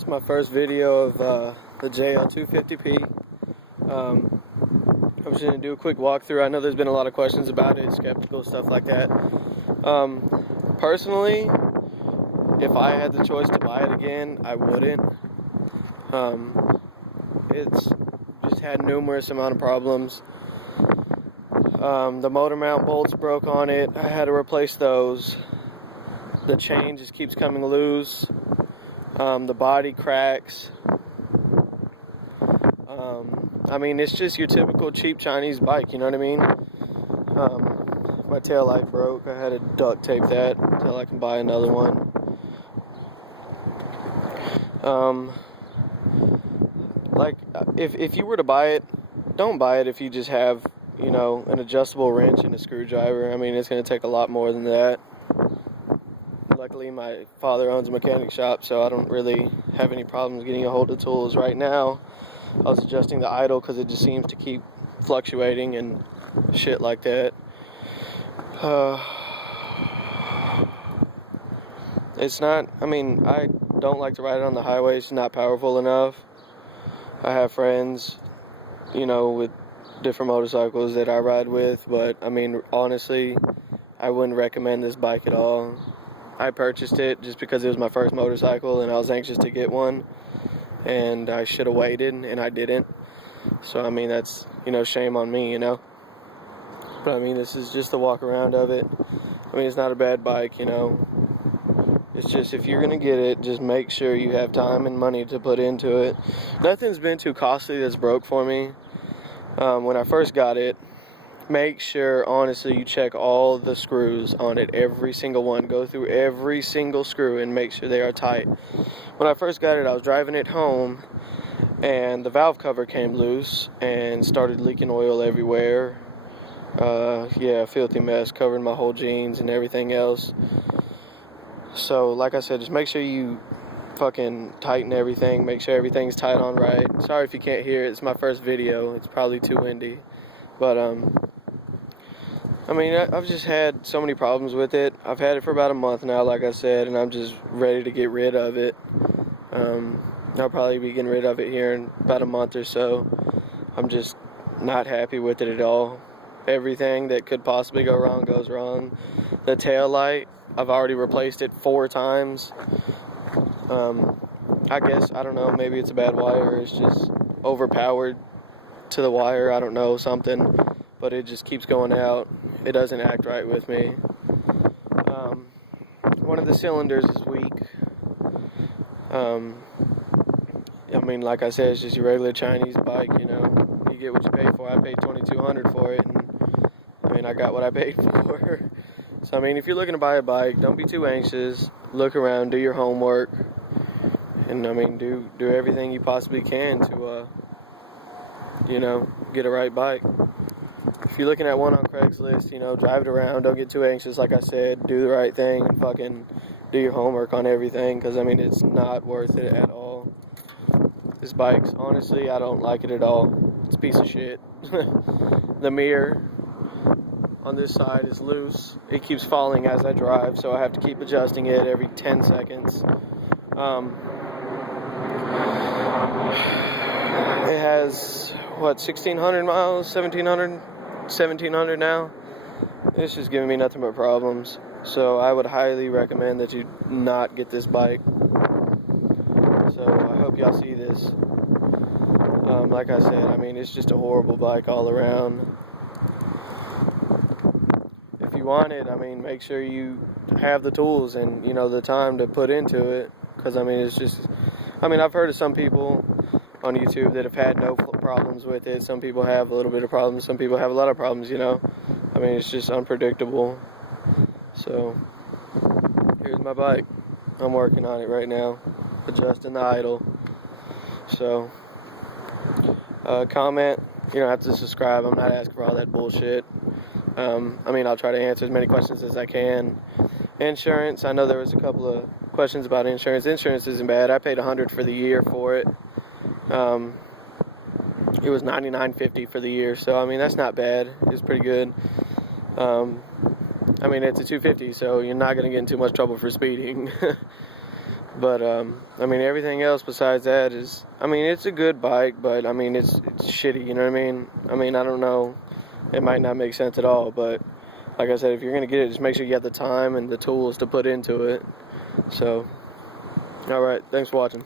It's my first video of the Jl250p. I'm just going to do a quick walkthrough. I know there's been a lot of questions about it, skeptical, stuff like that. Personally, if I had the choice to buy it again, I wouldn't. It's just had numerous amount of problems. The motor mount bolts broke on it. I had to replace those. The chain just keeps coming loose. The body cracks. I mean, it's just your typical cheap Chinese bike, you know what I mean? My tail light broke. I had to duct tape that until I can buy another one. Like, if you were to buy it, don't buy it if you just have, you know, an adjustable wrench and a screwdriver. I mean, it's going to take a lot more than that. Luckily, my father owns a mechanic shop, so I don't really have any problems getting a hold of tools right now. I was adjusting the idle because it just seems to keep fluctuating and shit like that. It's not, I mean, I don't like to ride it on the highway. It's not powerful enough. I have friends, you know, with different motorcycles that I ride with, but I mean, honestly, I wouldn't recommend this bike at all. I purchased it just because it was my first motorcycle and I was anxious to get one, and I should have waited and I didn't. So I mean, that's, you know, shame on me, you know. But I mean, this is just a walk around of it. I mean, it's not a bad bike, you know. It's just, if you're gonna get it, just make sure you have time and money to put into it. Nothing's been too costly that's broke for me. When I first got it, make sure, honestly, you check all the screws on it, every single one. Go through every single screw and make sure they are tight. When I first got it, I was driving it home, and the valve cover came loose and started leaking oil everywhere. Yeah, filthy mess, covering my whole jeans and everything else. So, like I said, just make sure you fucking tighten everything, make sure everything's tight on right. Sorry if you can't hear it, it's my first video, it's probably too windy. But, I mean, I've just had so many problems with it. I've had it for about a month now, like I said, and I'm just ready to get rid of it. I'll probably be getting rid of it here in about a month or so. I'm just not happy with it at all. Everything that could possibly go wrong goes wrong. The tail light, I've already replaced it 4 times. I guess, I don't know, maybe it's a bad wire. It's just overpowered to the wire, I don't know, something. But it just keeps going out. It doesn't act right with me. One of the cylinders is weak. I mean, like I said, it's just your regular Chinese bike, you know. You get what you pay for. I paid $2,200 for it, and I mean, I got what I paid for. So, I mean, if you're looking to buy a bike, don't be too anxious. Look around, do your homework, and I mean, do everything you possibly can to, you know, get a right bike. If you're looking at one on Craigslist, you know, drive it around. Don't get too anxious, like I said. Do the right thing and fucking do your homework on everything, because, I mean, it's not worth it at all. This bike's, honestly, I don't like it at all. It's a piece of shit. The mirror on this side is loose. It keeps falling as I drive, so I have to keep adjusting it every 10 seconds. It has, what, 1,600 miles, 1,700 now. It's just giving me nothing but problems. So I would highly recommend that you not get this bike. So I hope y'all see this. Like I said, I mean, it's just a horrible bike all around. If you want it, I mean, make sure you have the tools and, you know, the time to put into it. Because, I mean, it's just, I mean, I've heard of some people on YouTube that have had no problems with it. Some people have a little bit of problems. Some people have a lot of problems, you know. I mean, it's just unpredictable. So, here's my bike. I'm working on it right now, adjusting the idle. So, comment. You don't have to subscribe. I'm not asking for all that bullshit. I mean, I'll try to answer as many questions as I can. Insurance, I know there was a couple of questions about insurance. Insurance isn't bad. I paid $100 for the year for it. It was $99.50 for the year, so I mean, that's not bad. It's pretty good. I mean, it's a 250, so you're not going to get in too much trouble for speeding. But I mean, everything else besides that is, I mean, it's a good bike, but I mean, it's shitty. You know what I mean? I mean, I don't know. It might not make sense at all, but like I said, if you're gonna get it, just make sure you have the time and the tools to put into it. So, all right, thanks for watching.